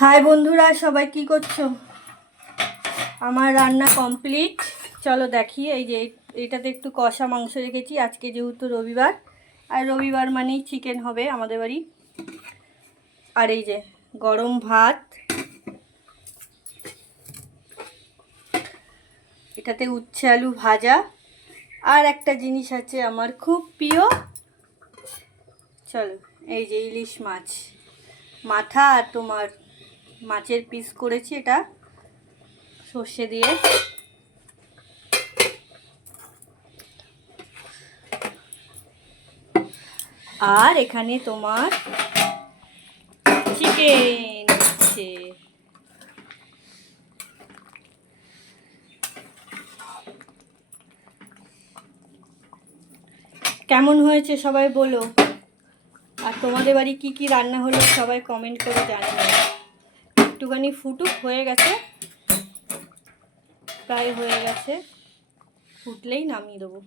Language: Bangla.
হাই বন্ধুরা, সবাই কি করছো? আমার রান্না কমপ্লিট। চলো দেখি। এই যে এটাতে একটু কষা মাংস রেখেছি, আজকে যেহেতু রবিবার, আর রবিবার মানেই চিকেন হবে আমাদের বাড়ি। আর এই যে গরম ভাত, এটাতে উচ্ছে আলু ভাজা, আর একটা জিনিস আছে আমার খুব প্রিয়। চলো, এই যে ইলিশ মাছ মাথা আর তোমার মাছের পিস করেছি, এটা সর্ষে দিয়ে। আর এখানে তোমার চিকেন আছে। কেমন হয়েছে সবাই বলো। আর তোমাদের বাড়ি কি কি রান্না হলো সবাই কমেন্ট করে জানাবে। একটুখানি ফুটুক, হয়ে গেছে, প্রায় হয়ে গেছে, ফুটলেই নামিয়ে দেবো।